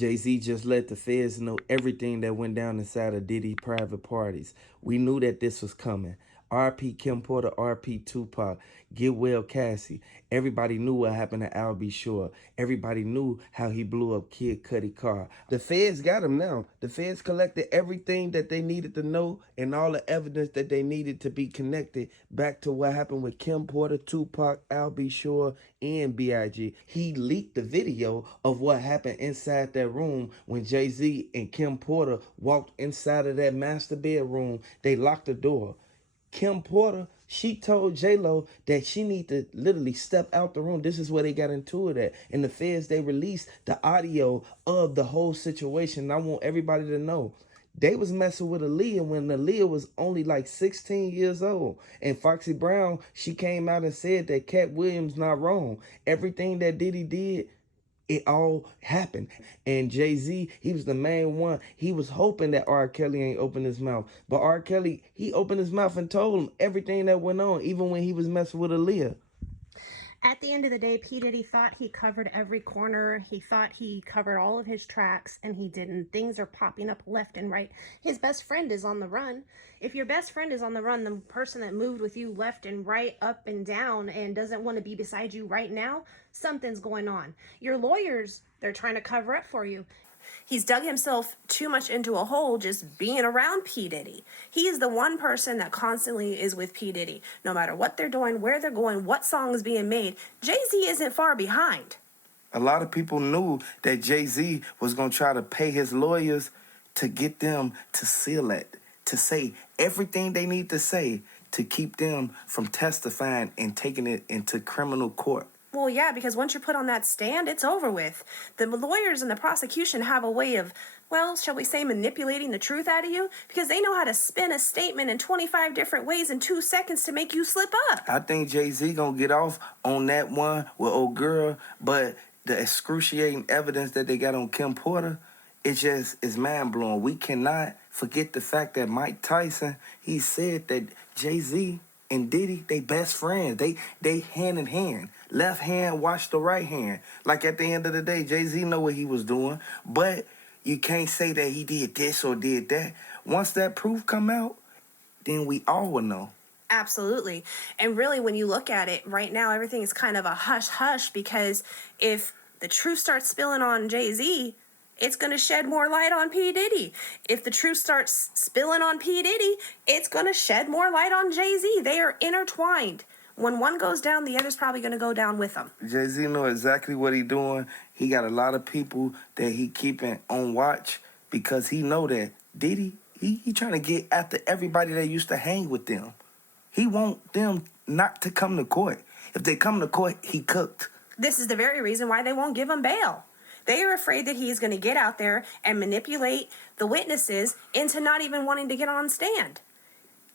Jay-Z just let the feds know everything that went down inside of Diddy private parties. We knew that this was coming. RP Kim Porter, RP Tupac, Get Well Cassie. Everybody knew what happened to Al B. Shore. Everybody knew how he blew up Kid Cudi car. The feds got him now. The feds collected everything that they needed to know and all the evidence that they needed to be connected back to what happened with Kim Porter, Tupac, Al B. Shore, and B.I.G. He leaked the video of what happened inside that room when Jay-Z and Kim Porter walked inside of that master bedroom. They locked the door. Kim Porter, she told J-Lo that she need to literally step out the room. This is where they got into it at. And the feds, they released the audio of the whole situation. And I want everybody to know, they was messing with Aaliyah when Aaliyah was only like 16 years old. And Foxy Brown, she came out and said that Cat Williams not wrong. Everything that Diddy did, it all happened. And Jay-Z, he was the main one. He was hoping that R. Kelly ain't opened his mouth. But R. Kelly, he opened his mouth and told him everything that went on, even when he was messing with Aaliyah. At the end of the day, P. Diddy thought he covered every corner. He thought he covered all of his tracks, and he didn't. Things are popping up left and right. His best friend is on the run. If your best friend is on the run, the person that moved with you left and right, up and down, and doesn't want to be beside you right now, something's going on. Your lawyers, they're trying to cover up for you. He's dug himself too much into a hole just being around P. Diddy. He is the one person that constantly is with P. Diddy. No matter what they're doing, where they're going, what song is being made, Jay-Z isn't far behind. A lot of people knew that Jay-Z was going to try to pay his lawyers to get them to seal it, to say everything they need to say to keep them from testifying and taking it into criminal court. Well, yeah, because once you're put on that stand, it's over with. The lawyers and the prosecution have a way of, well, shall we say, manipulating the truth out of you, because they know how to spin a statement in 25 different ways in 2 seconds to make you slip up. I think Jay-Z gonna get off on that one with old girl, but the excruciating evidence that they got on Kim Porter, it just is mind-blowing. We cannot forget the fact that Mike Tyson, he said that Jay-Z and Diddy, they best friends. They hand in hand. Left hand watch the right hand. Like at the end of the day, Jay-Z know what he was doing, but you can't say that he did this or did that. Once that proof come out, then we all will know. Absolutely. And really, when you look at it right now, everything is kind of a hush-hush, because if the truth starts spilling on Jay-Z, it's going to shed more light on P. Diddy. If the truth starts spilling on P. Diddy, it's going to shed more light on Jay-Z. They are intertwined. When one goes down, the other's probably going to go down with them. Jay-Z know exactly what he doing. He got a lot of people that he keeping on watch because he know that Diddy, he trying to get after everybody that used to hang with them. He want them not to come to court. If they come to court, he cooked. This is the very reason why they won't give him bail. They are afraid that he's going to get out there and manipulate the witnesses into not even wanting to get on stand.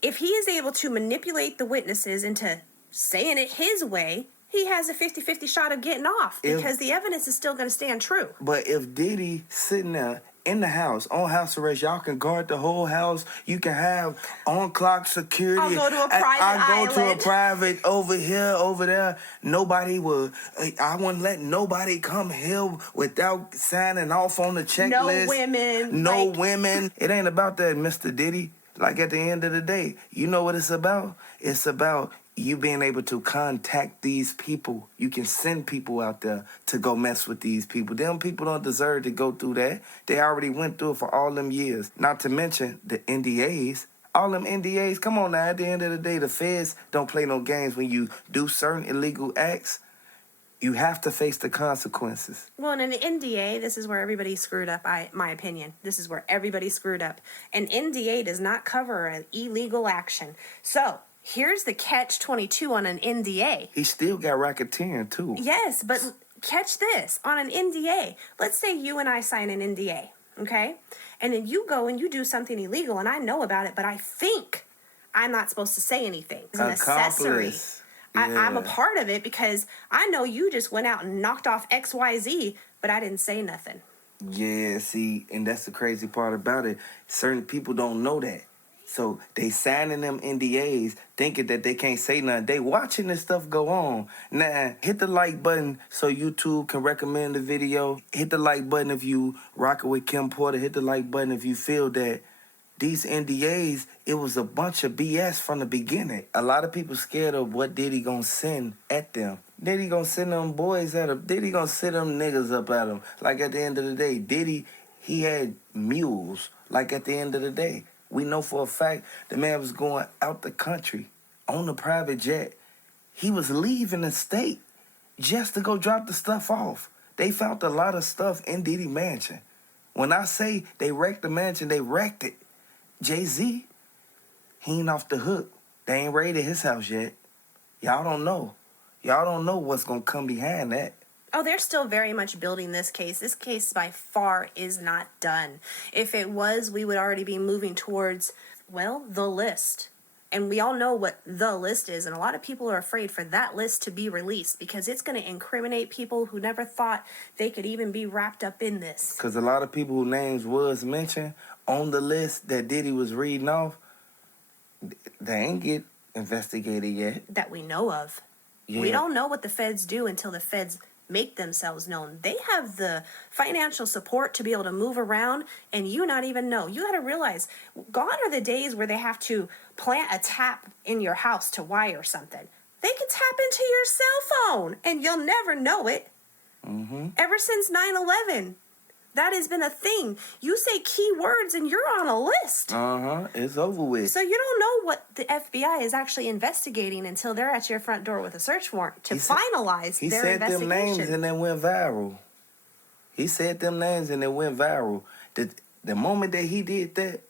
If he is able to manipulate the witnesses into saying it his way, he has a 50-50 shot of getting off, because the evidence is still going to stand true. But if Diddy sitting there in the house, on house arrest, y'all can guard the whole house. You can have on-clock security. I'll go to a private island. I'll go to a private over here, over there. Nobody will, I wouldn't let nobody come here without signing off on the checklist. No women. No women. It ain't about that, Mr. Diddy. Like at the end of the day, you know what it's about? It's about you being able to contact these people. You can send people out there to go mess with these people. Them people don't deserve to go through that. They already went through it for all them years. Not to mention the NDAs. All them NDAs, come on now, at the end of the day, the feds don't play no games. When you do certain illegal acts, you have to face the consequences. Well, in an NDA, this is where everybody screwed up, my opinion. This is where everybody screwed up. An NDA does not cover an illegal action. So, here's the catch-22 on an NDA. He still got racketeering, too. Yes, but catch this. On an NDA, let's say you and I sign an NDA, okay? And then you go and you do something illegal, and I know about it, but I think I'm not supposed to say anything. It's an accessory. Yeah. I'm a part of it because I know you just went out and knocked off XYZ, but I didn't say nothing. Yeah, see, and that's the crazy part about it. Certain people don't know that. So they signing them NDAs thinking that they can't say nothing. They watching this stuff go on. Now, hit the like button so YouTube can recommend the video. Hit the like button if you rocking with Kim Porter. Hit the like button if you feel that these NDAs, it was a bunch of BS from the beginning. A lot of people scared of what Diddy gonna send at them. Diddy gonna send them boys at them. Diddy gonna send them niggas up at them. Like at the end of the day, Diddy, he had mules. Like at the end of the day, we know for a fact the man was going out the country on a private jet. He was leaving the state just to go drop the stuff off. They found a lot of stuff in Diddy mansion. When I say they wrecked the mansion, they wrecked it. Jay-Z, he ain't off the hook. They ain't raided his house yet. Y'all don't know. Y'all don't know what's gonna come behind that. Oh, they're still very much building this case. This case by far is not done. If it was, we would already be moving towards, well, the list. And we all know what the list is, and a lot of people are afraid for that list to be released because it's going to incriminate people who never thought they could even be wrapped up in this. Because a lot of people whose names was mentioned on the list that Diddy was reading off, they ain't get investigated yet. That we know of. Yeah. We don't know what the feds do until the feds make themselves known. They have the financial support to be able to move around and you not even know. You got to realize, gone are the days where they have to plant a tap in your house to wire something. They can tap into your cell phone and you'll never know it. Ever since 9/11, that has been a thing. You say keywords and you're on a list. It's over with. So you don't know what the FBI is actually investigating until they're at your front door with a search warrant to finalize their investigation. He said them names and they went viral. He said them names and it went viral. The moment that he did that,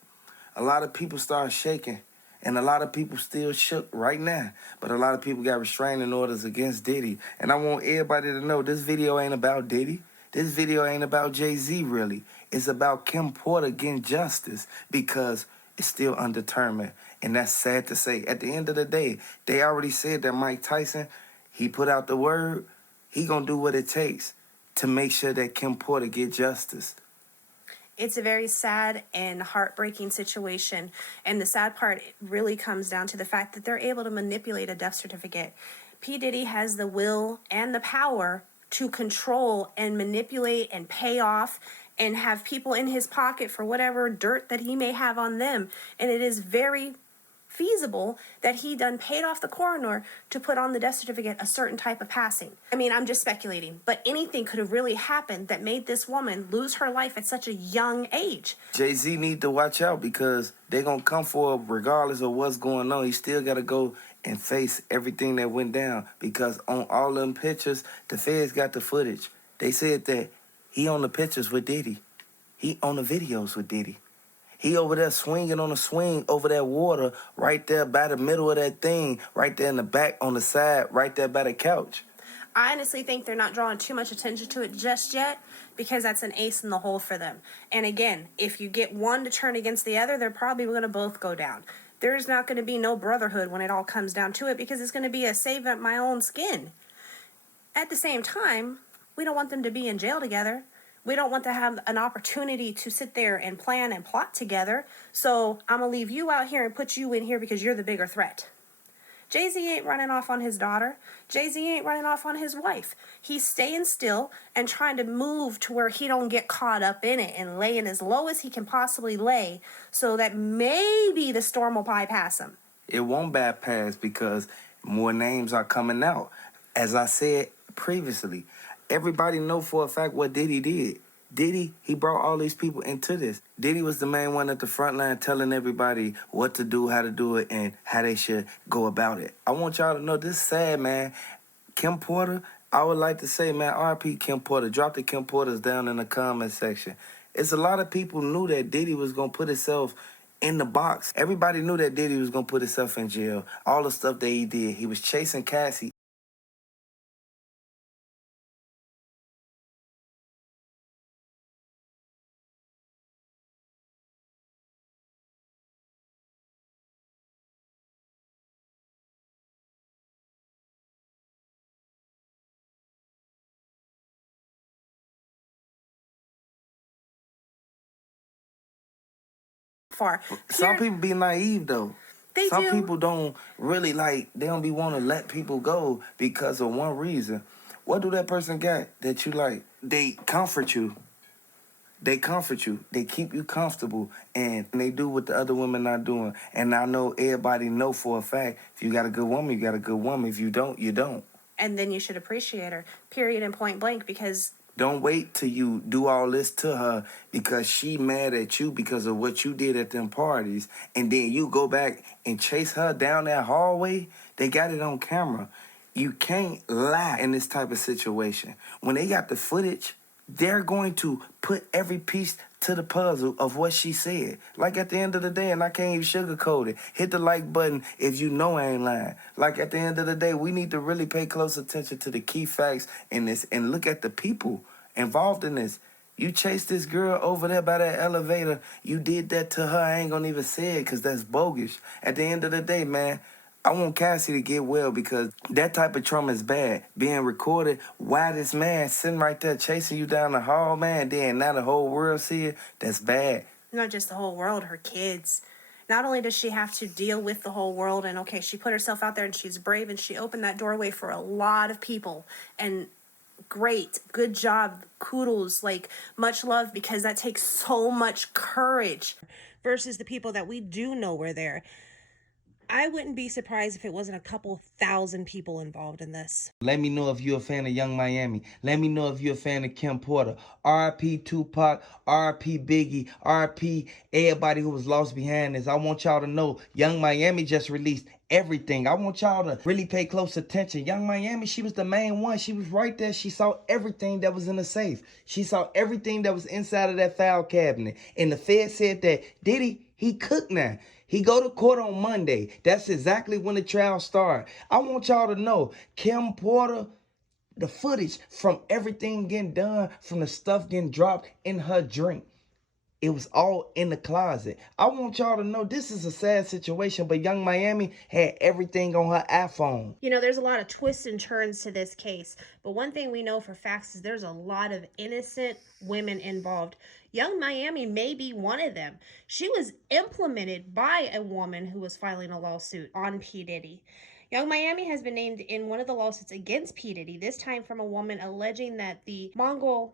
a lot of people started shaking. And a lot of people still shook right now. But a lot of people got restraining orders against Diddy. And I want everybody to know this video ain't about Diddy. This video ain't about Jay-Z, really. It's about Kim Porter getting justice because it's still undetermined. And that's sad to say. At the end of the day, they already said that Mike Tyson, he put out the word, he gonna do what it takes to make sure that Kim Porter get justice. It's a very sad and heartbreaking situation. And the sad part really comes down to the fact that they're able to manipulate a death certificate. P. Diddy has the will and the power to control and manipulate and pay off and have people in his pocket for whatever dirt that he may have on them. And it is very feasible that he done paid off the coroner to put on the death certificate a certain type of passing. I mean, I'm just speculating, but anything could have really happened that made this woman lose her life at such a young age. Jay-Z need to watch out because they're going to come for him regardless of what's going on. He still got to go and face everything that went down because on all them pictures, the feds got the footage. They said that he on the pictures with Diddy. He on the videos with Diddy. He over there swinging on a swing over that water right there by the middle of that thing, right there in the back on the side, right there by the couch. I honestly think they're not drawing too much attention to it just yet because that's an ace in the hole for them. And again, if you get one to turn against the other, they're probably going to both go down. There's not going to be no brotherhood when it all comes down to it because it's going to be a save at my own skin. At the same time, we don't want them to be in jail together. We don't want to have an opportunity to sit there and plan and plot together. So I'm going to leave you out here and put you in here because you're the bigger threat. Jay-Z ain't running off on his daughter. Jay-Z ain't running off on his wife. He's staying still and trying to move to where he don't get caught up in it and laying as low as he can possibly lay so that maybe the storm will bypass him. It won't bypass because more names are coming out. As I said previously, everybody know for a fact what Diddy did. Diddy, he brought all these people into this. Diddy was the main one at the front line telling everybody what to do, how to do it, and how they should go about it. I want y'all to know this is sad, man. Kim Porter, I would like to say, man, RP Kim Porter. Drop the Kim Porters down in the comment section. It's a lot of people knew that Diddy was going to put himself in the box. Everybody knew that Diddy was going to put himself in jail. All the stuff that he did. He was chasing Cassie. far. Some people be naive though. Some people don't really they don't be want to let people go because of one reason. What do that person got that you like? They comfort you. They comfort you. They keep you comfortable, and they do what the other women not doing. And I know everybody know for a fact, if you got a good woman, you got a good woman. If you don't, you don't. And then you should appreciate her, period and point blank, because don't wait till you do all this to her because she mad at you because of what you did at them parties, and then you go back and chase her down that hallway. They got it on camera. You can't lie in this type of situation. When they got the footage, they're going to put every piece to the puzzle of what she said. Like at the end of the day, and I can't even sugarcoat it, hit the like button if you know I ain't lying. Like at the end of the day, we need to really pay close attention to the key facts in this and look at the people involved in this. You chased this girl over there by that elevator. You did that to her. I ain't gonna even say it because that's bogus. At the end of the day, man, I want Cassie to get well because that type of trauma is bad. Being recorded while this man sitting right there chasing you down the hall, man, then now the whole world see it, that's bad. Not just the whole world, her kids. Not only does she have to deal with the whole world, and okay, she put herself out there and she's brave and she opened that doorway for a lot of people. And great, good job, kudos, much love, because that takes so much courage. Versus the people that we do know were there. I wouldn't be surprised if it wasn't a couple thousand people involved in this. Let me know if you're a fan of Young Miami. Let me know if you're a fan of Kim Porter. R.I.P. Tupac, R.I.P. Biggie, R.I.P. everybody who was lost behind this. I want y'all to know Young Miami just released everything. I want y'all to really pay close attention. Young Miami, she was the main one. She was right there. She saw everything that was in the safe. She saw everything that was inside of that file cabinet. And the Fed said that Diddy, he cooked now. He go to court on Monday. That's exactly when the trial start. I want y'all to know, Kim Porter, the footage from everything getting done, from the stuff getting dropped in her drink, it was all in the closet. I want y'all to know this is a sad situation, but Young Miami had everything on her iPhone. You know, there's a lot of twists and turns to this case, but one thing we know for facts is there's a lot of innocent women involved. Young Miami may be one of them. She was implemented by a woman who was filing a lawsuit on P. Diddy. Young Miami has been named in one of the lawsuits against P. Diddy, this time from a woman alleging that the Mongol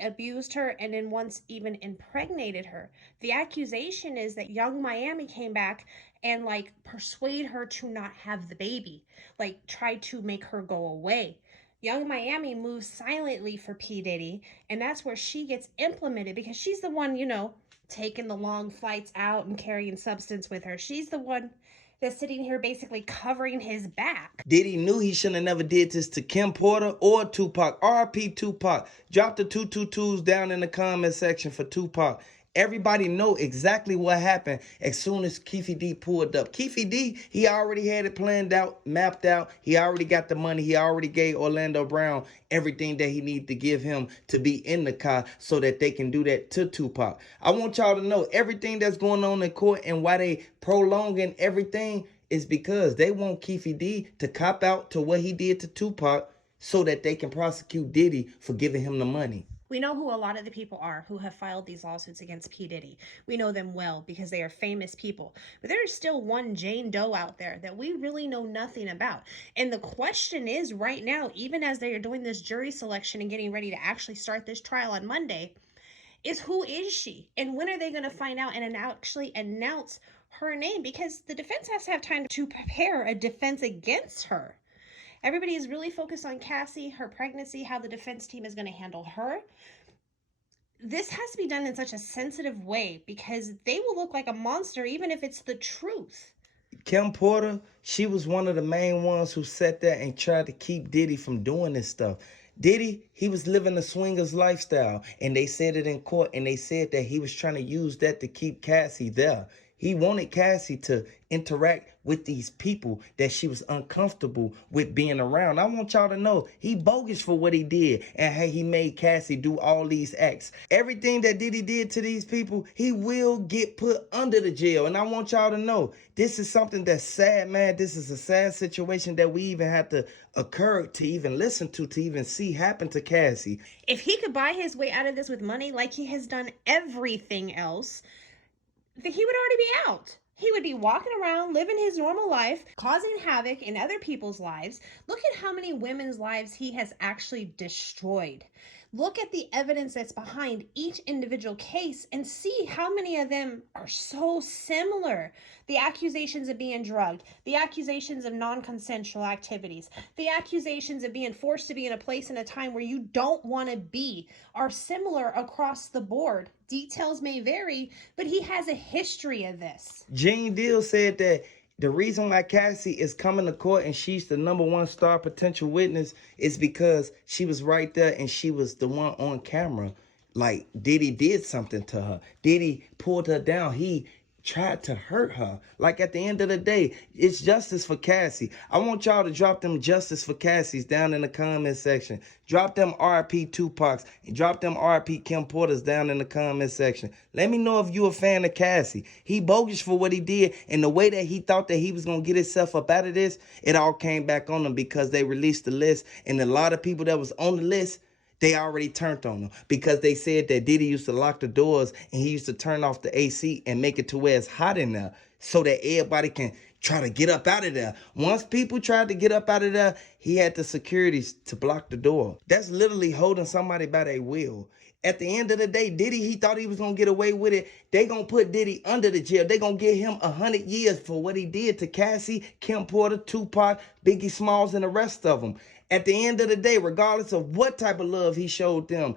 abused her and then once even impregnated her. The accusation is that Young Miami came back and persuade her to not have the baby, tried to make her go away. Young Miami moves silently for P. Diddy, and that's where she gets implemented because she's the one, taking the long flights out and carrying substance with her. She's the one that's sitting here basically covering his back. Diddy knew he shouldn't have never did this to Kim Porter or Tupac. R.I.P. Tupac. Drop the 222s down in the comment section for Tupac. Everybody know exactly what happened as soon as Keefe D pulled up. Keefe D, he already had it planned out, mapped out. He already got the money. He already gave Orlando Brown everything that he needed to give him to be in the car so that they can do that to Tupac. I want y'all to know everything that's going on in court and why they prolonging everything is because they want Keefe D to cop out to what he did to Tupac so that they can prosecute Diddy for giving him the money. We know who a lot of the people are who have filed these lawsuits against P. Diddy. We know them well because they are famous people. But there is still one Jane Doe out there that we really know nothing about. And the question is right now, even as they are doing this jury selection and getting ready to actually start this trial on Monday, is who is she? And when are they going to find out and actually announce her name? Because the defense has to have time to prepare a defense against her. Everybody is really focused on Cassie, her pregnancy, how the defense team is going to handle her. This has to be done in such a sensitive way because they will look like a monster even if it's the truth. Kim Porter, she was one of the main ones who sat there and tried to keep Diddy from doing this stuff. Diddy, he was living a swingers lifestyle, and they said it in court, and they said that he was trying to use that to keep Cassie there. He wanted Cassie to interact with these people that she was uncomfortable with being around. I want y'all to know he bogus for what he did and how he made Cassie do all these acts. Everything that Diddy did to these people, he will get put under the jail. And I want y'all to know this is something that's sad, man. This is a sad situation that we even have to occur to even listen to even see happen to Cassie. If he could buy his way out of this with money like he has done everything else, he would already be out. He would be walking around, living his normal life, causing havoc in other people's lives. Look at how many women's lives he has actually destroyed. Look at the evidence that's behind each individual case and see how many of them are so similar. The accusations of being drugged, the accusations of non consensual activities, the accusations of being forced to be in a place and a time where you don't want to be are similar across the board. Details may vary, but he has a history of this. Gene Deal said that the reason why Cassie is coming to court and she's the #1 star potential witness is because she was right there and she was the one on camera. Like Diddy did something to her. Diddy pulled her down. He tried to hurt her. Like at the end of the day, it's justice for Cassie. I want y'all to drop them justice for Cassies down in the comment section. Drop them RP Tupacs and drop them RP Kim Porters down in the comment section. Let me know if you a fan of Cassie. He bogus for what he did, and the way that he thought that he was gonna get himself up out of this, it all came back on him because they released the list, and a lot of people that was on the list, they already turned on him because they said that Diddy used to lock the doors and he used to turn off the AC and make it to where it's hot in there so that everybody can try to get up out of there. Once people tried to get up out of there, he had the securities to block the door. That's literally holding somebody by their will. At the end of the day, Diddy, he thought he was going to get away with it. They going to put Diddy under the jail. They going to give him 100 years for what he did to Cassie, Kim Porter, Tupac, Biggie Smalls, and the rest of them. At the end of the day, regardless of what type of love he showed them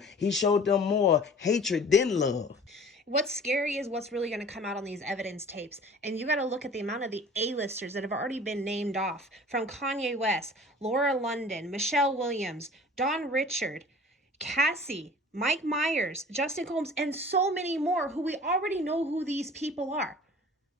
more hatred than love. What's scary is what's really going to come out on these evidence tapes. And you got to look at the amount of the A-listers that have already been named off, from Kanye West, Laura London, Michelle Williams, Don Richard, Cassie, Mike Myers, Justin Combs, and so many more who we already know who these people are.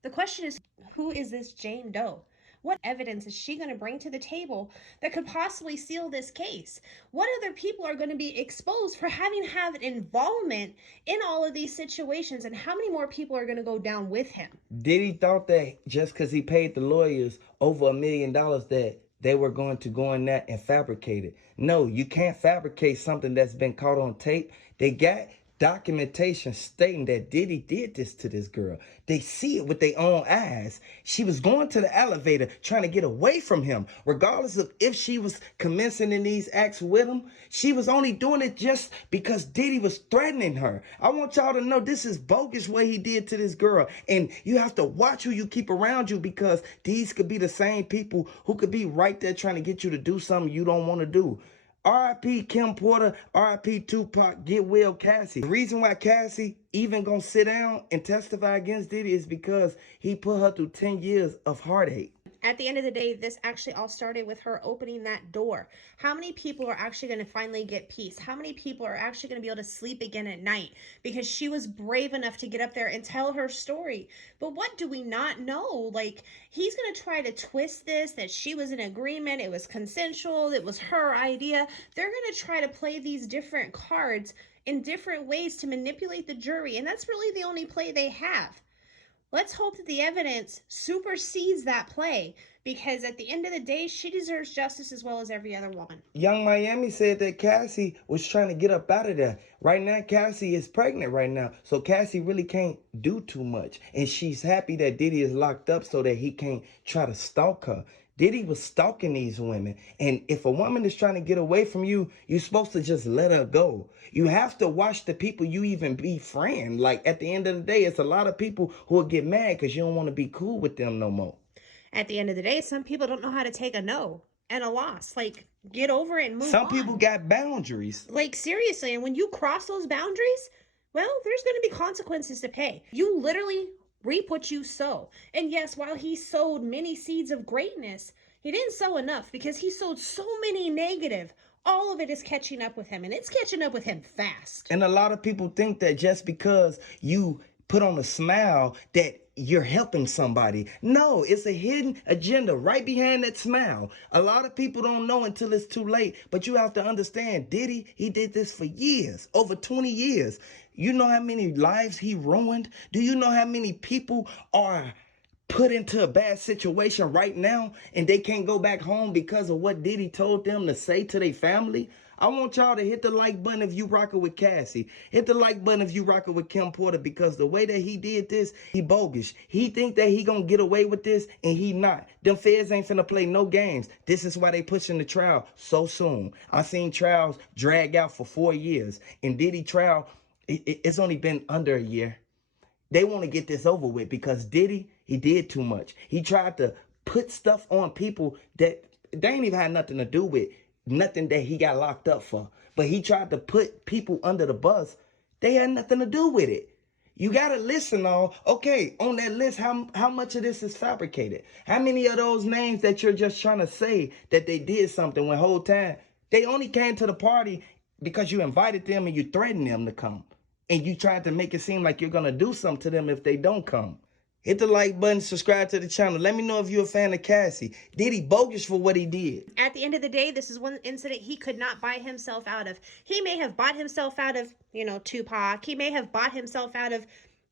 The question is, who is this Jane Doe? What evidence is she going to bring to the table that could possibly seal this case? What other people are going to be exposed for having had involvement in all of these situations, and how many more people are going to go down with him? Diddy thought that just because he paid the lawyers over $1 million that they were going to go in there and fabricate it. No, you can't fabricate something that's been caught on tape. They got documentation stating that Diddy did this to this girl. They see it with their own eyes. She was going to the elevator trying to get away from him. Regardless of if she was commencing in these acts with him, she was only doing it just because Diddy was threatening her. I want y'all to know this is bogus what he did to this girl. And you have to watch who you keep around you, because these could be the same people who could be right there trying to get you to do something you don't want to do. R.I.P. Kim Porter, R.I.P. Tupac, get well Cassie. The reason why Cassie even gonna sit down and testify against Diddy is because he put her through 10 years of heartache. At the end of the day, this actually all started with her opening that door. How many people are actually going to finally get peace? How many people are actually going to be able to sleep again at night because she was brave enough to get up there and tell her story? But what do we not know? Like, he's going to try to twist this, that she was in agreement, it was consensual, it was her idea. They're going to try to play these different cards in different ways to manipulate the jury, and that's really the only play they have. Let's hope that the evidence supersedes that play, because at the end of the day, she deserves justice as well as every other woman. Young Miami said that Cassie was trying to get up out of there. Right now, Cassie is pregnant right now, so Cassie really can't do too much. And she's happy that Diddy is locked up so that he can't try to stalk her. Diddy was stalking these women. And if a woman is trying to get away from you, you're supposed to just let her go. You have to watch the people you even befriend. Like, at the end of the day, it's a lot of people who will get mad because you don't want to be cool with them no more. At the end of the day, some people don't know how to take a no and a loss. Like, get over it and move on. Some people got boundaries. Like, seriously, and when you cross those boundaries, well, there's going to be consequences to pay. You literally reap what you sow. And yes, while he sowed many seeds of greatness, he didn't sow enough, because he sowed so many negative. All of it is catching up with him, and it's catching up with him fast. And a lot of people think that just because you put on a smile that you're helping somebody. No, it's a hidden agenda right behind that smile. A lot of people don't know until it's too late, but you have to understand, Diddy, he did this for years, over 20 years. You know how many lives he ruined? Do you know how many people are put into a bad situation right now and they can't go back home because of what Diddy told them to say to their family? I want y'all to hit the like button if you rocking with Cassie. Hit the like button if you rocking with Kim Porter, because the way that he did this, he bogus. He think that he gonna get away with this, and he not. Them feds ain't finna play no games. This is why they pushing the trial so soon. I seen trials drag out for 4 years. And Diddy trial, it's only been under a year. They want to get this over with because Diddy, he did too much. He tried to put stuff on people that they ain't even had nothing to do with, nothing that he got locked up for. But he tried to put people under the bus. They had nothing to do with it. You gotta listen all. Okay, on that list, how much of this is fabricated? How many of those names that you're just trying to say that they did something when whole time they only came to the party because you invited them and you threatened them to come, and you tried to make it seem like you're gonna do something to them if they don't come. Hit the like button, subscribe to the channel. Let me know if you're a fan of Cassie. Diddy bogus for what he did. At the end of the day, this is one incident he could not buy himself out of. He may have bought himself out of, Tupac. He may have bought himself out of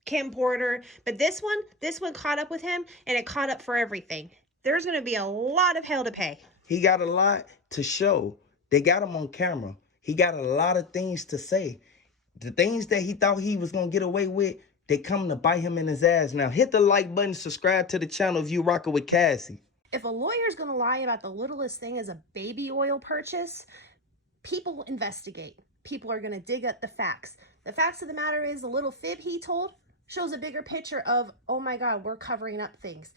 Kim Porter. But this one caught up with him, and it caught up for everything. There's going to be a lot of hell to pay. He got a lot to show. They got him on camera. He got a lot of things to say. The things that he thought he was going to get away with, they come to bite him in his ass now. Hit the like button, subscribe to the channel if you rocking with Cassie. If a lawyer's going to lie about the littlest thing as a baby oil purchase, people investigate. People are going to dig up the facts. The facts of the matter is the little fib he told shows a bigger picture of, oh my God, we're covering up things.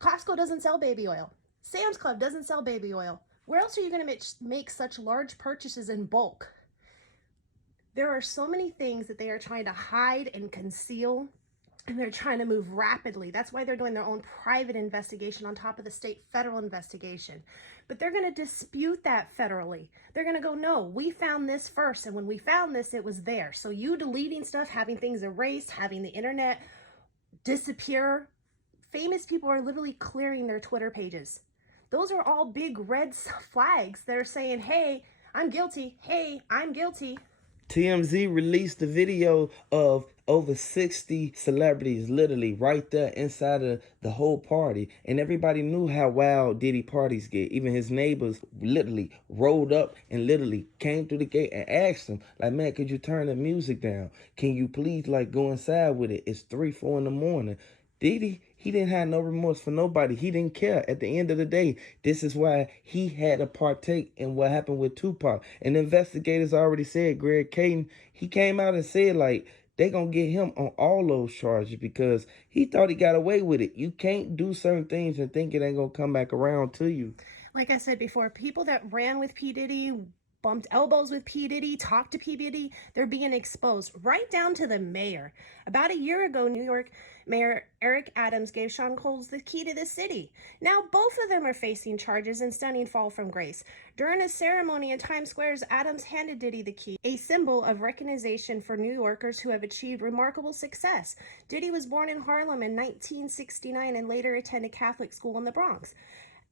Costco doesn't sell baby oil. Sam's Club doesn't sell baby oil. Where else are you going to make such large purchases in bulk? There are so many things that they are trying to hide and conceal, and they're trying to move rapidly. That's why they're doing their own private investigation on top of the state federal investigation. But they're going to dispute that federally. They're going to go, no, we found this first, and when we found this, it was there. So you deleting stuff, having things erased, having the internet disappear. Famous people are literally clearing their Twitter pages. Those are all big red flags that are saying, hey, I'm guilty. Hey, I'm guilty. TMZ released a video of over 60 celebrities literally right there inside of the whole party. And everybody knew how wild Diddy parties get. Even his neighbors literally rolled up and literally came through the gate and asked him, like, man, could you turn the music down? Can you please, like, go inside with it? It's 3, 4 in the morning. Diddy, he didn't have no remorse for nobody. He didn't care. At the end of the day, this is why he had to partake in what happened with Tupac. And investigators already said, Greg Caden, he came out and said, like, they gonna get him on all those charges because he thought he got away with it. You can't do certain things and think it ain't gonna come back around to you. Like I said before, people that ran with P. Diddy, bumped elbows with P. Diddy, talked to P. Diddy, they're being exposed, right down to the mayor. About a year ago, New York Mayor Eric Adams gave Sean Coles the key to the city. Now both of them are facing charges and stunning fall from grace. During a ceremony in Times Square, Adams handed Diddy the key, a symbol of recognition for New Yorkers who have achieved remarkable success. Diddy was born in Harlem in 1969 and later attended Catholic school in the Bronx.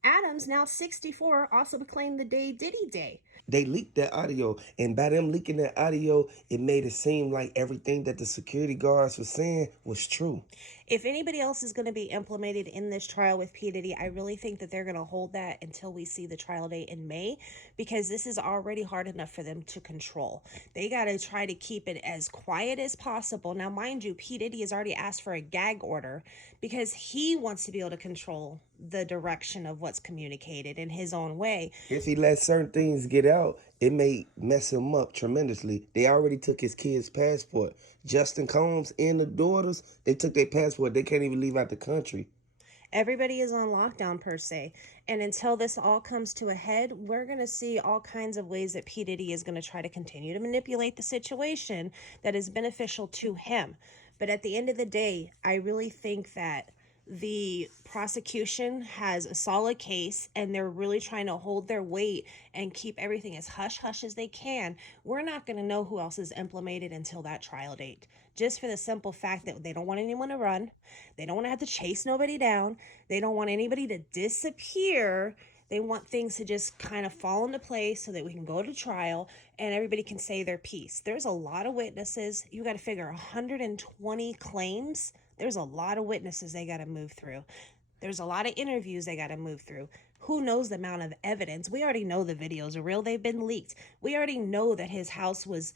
Adams, now 64, also proclaimed the day Diddy Day. They leaked that audio, and by them leaking that audio, it made it seem like everything that the security guards were saying was true. If anybody else is going to be implemented in this trial with P. Diddy, I really think that they're going to hold that until we see the trial date in May, because this is already hard enough for them to control. They got to try to keep it as quiet as possible. Now, mind you, P. Diddy has already asked for a gag order because he wants to be able to control the direction of what's communicated in his own way. If he lets certain things get out, it may mess him up tremendously. They already took his kid's passport. Justin Combs and the daughters, they took their passport. They can't even leave out the country. Everybody is on lockdown per se. And until this all comes to a head, we're going to see all kinds of ways that P. Diddy is going to try to continue to manipulate the situation that is beneficial to him. But at the end of the day, I really think that the prosecution has a solid case and they're really trying to hold their weight and keep everything as hush-hush as they can. We're not going to know who else is implemented until that trial date, just for the simple fact that they don't want anyone to run. They don't want to have to chase nobody down. They don't want anybody to disappear. They want things to just kind of fall into place so that we can go to trial and everybody can say their piece. There's a lot of witnesses. You got to figure 120 claims. There's a lot of witnesses they got to move through. There's a lot of interviews they got to move through. Who knows the amount of evidence? We already know the videos are real, they've been leaked. We already know that his house was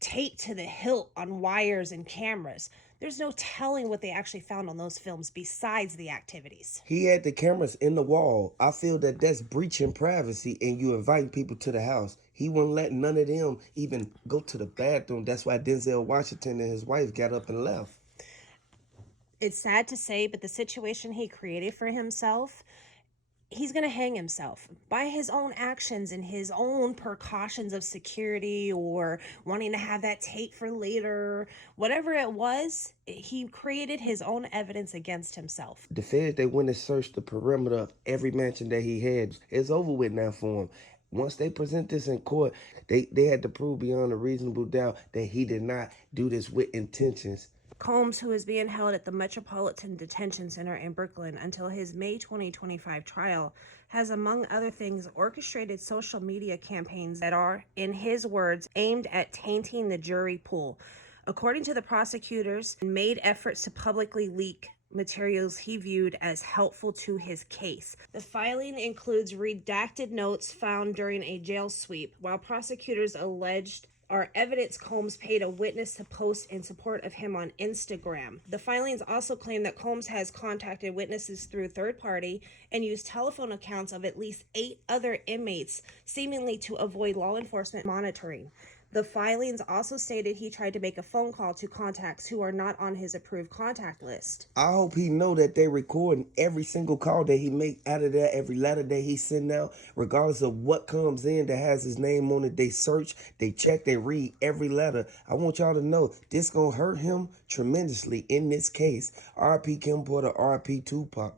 taped to the hilt on wires and cameras. There's no telling what they actually found on those films besides the activities. He had the cameras in the wall. I feel that that's breaching privacy and you inviting people to the house. He wouldn't let none of them even go to the bathroom. That's why Denzel Washington and his wife got up and left. It's sad to say, but the situation he created for himself, he's going to hang himself by his own actions and his own precautions of security or wanting to have that tape for later. Whatever it was, he created his own evidence against himself. The feds, they went and searched the perimeter of every mansion that he had. It's over with now for him. Once they present this in court, they had to prove beyond a reasonable doubt that he did not do this with intentions. Combs, who is being held at the Metropolitan Detention Center in Brooklyn until his May 2025 trial, has, among other things, orchestrated social media campaigns that are, in his words, aimed at tainting the jury pool. According to the prosecutors, made efforts to publicly leak materials he viewed as helpful to his case. The filing includes redacted notes found during a jail sweep, while prosecutors alleged are evidence Combs paid a witness to post in support of him on Instagram. The filings also claim that Combs has contacted witnesses through third party and used telephone accounts of at least 8 other inmates, seemingly to avoid law enforcement monitoring. The filings also stated he tried to make a phone call to contacts who are not on his approved contact list. I hope he know that they recording every single call that he make out of that, every letter that he send out, regardless of what comes in that has his name on it. They search, they check, they read every letter. I want y'all to know this gonna hurt him tremendously in this case. R.P. Kim Porter, R.P. Tupac.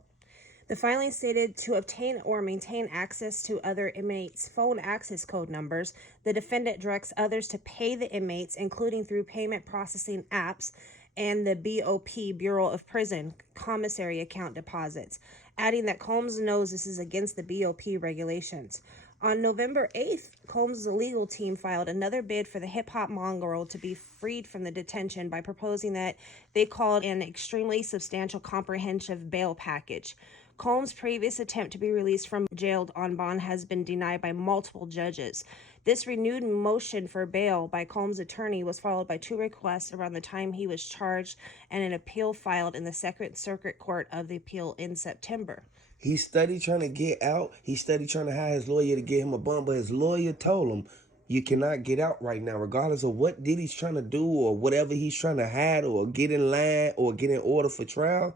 The filing stated to obtain or maintain access to other inmates' phone access code numbers, the defendant directs others to pay the inmates, including through payment processing apps and the BOP, Bureau of Prison, commissary account deposits, adding that Combs knows this is against the BOP regulations. On November 8th, Combs' legal team filed another bid for the hip-hop mongrel to be freed from the detention by proposing that they called an extremely substantial comprehensive bail package. Combs' previous attempt to be released from jail on bond has been denied by multiple judges. This renewed motion for bail by Combs' attorney was followed by 2 requests around the time he was charged and an appeal filed in the Second Circuit Court of the Appeal in September. He studied trying to get out. He studied trying to hire his lawyer to get him a bond, but his lawyer told him, you cannot get out right now, regardless of what Diddy's trying to do or whatever he's trying to hide or get in line or get in order for trial.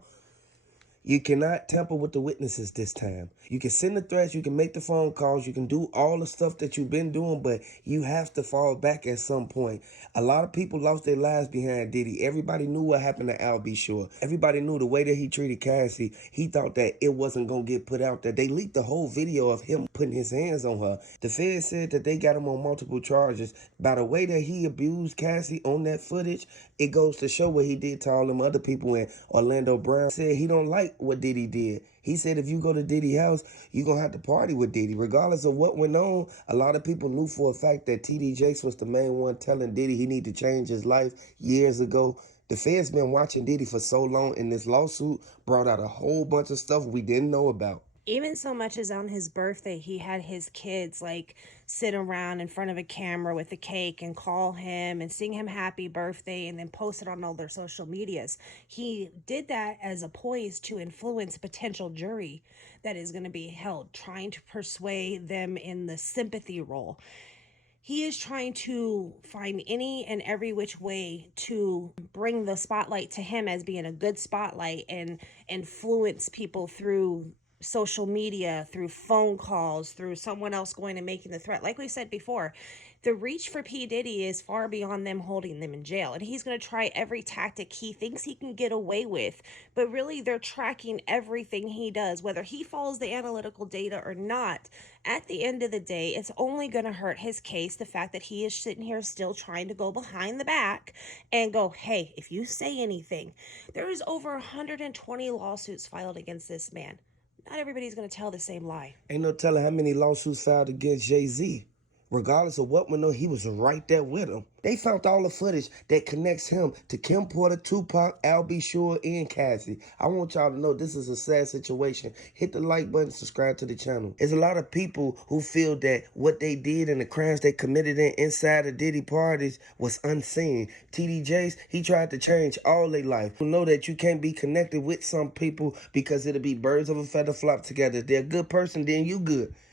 You cannot tamper with the witnesses this time. You can send the threats, you can make the phone calls, you can do all the stuff that you've been doing, but you have to fall back at some point. A lot of people lost their lives behind Diddy. Everybody knew what happened to Al B. Shore. Everybody knew the way that he treated Cassie. He thought that it wasn't going to get put out there. They leaked the whole video of him putting his hands on her. The Fed said that they got him on multiple charges. By the way that he abused Cassie on that footage, it goes to show what he did to all them other people. And Orlando Brown said he don't like what Diddy did. He said if you go to Diddy's house, you're going to have to party with Diddy. Regardless of what went on, a lot of people knew for a fact that T.D. Jakes was the main one telling Diddy he need to change his life years ago. The Fed's been watching Diddy for so long, and this lawsuit brought out a whole bunch of stuff we didn't know about. Even so much as on his birthday, he had his kids like sit around in front of a camera with a cake and call him and sing him happy birthday and then post it on all their social medias. He did that as a poise to influence a potential jury that is going to be held, trying to persuade them in the sympathy role. He is trying to find any and every which way to bring the spotlight to him as being a good spotlight and influence people through social media, through phone calls, through someone else going and making the threat. Like we said before, the reach for P. Diddy is far beyond them holding them in jail. And he's going to try every tactic he thinks he can get away with. But really, they're tracking everything he does, whether he follows the analytical data or not. At the end of the day, it's only going to hurt his case, the fact that he is sitting here still trying to go behind the back and go, hey, if you say anything, there is over 120 lawsuits filed against this man. Not everybody's going to tell the same lie. Ain't no telling how many lawsuits filed against Jay-Z. regardless of what went on, he was right there with him. They found all the footage that connects him to Kim Porter, Tupac, Al B. Sure, and Cassie. I want y'all to know this is a sad situation. Hit the like button, subscribe to the channel. There's a lot of people who feel that what they did and the crimes they committed inside the Diddy parties was unseen. TD Jakes, he tried to change all their life. You know that you can't be connected with some people because it'll be birds of a feather flock together. If they're a good person, then you good.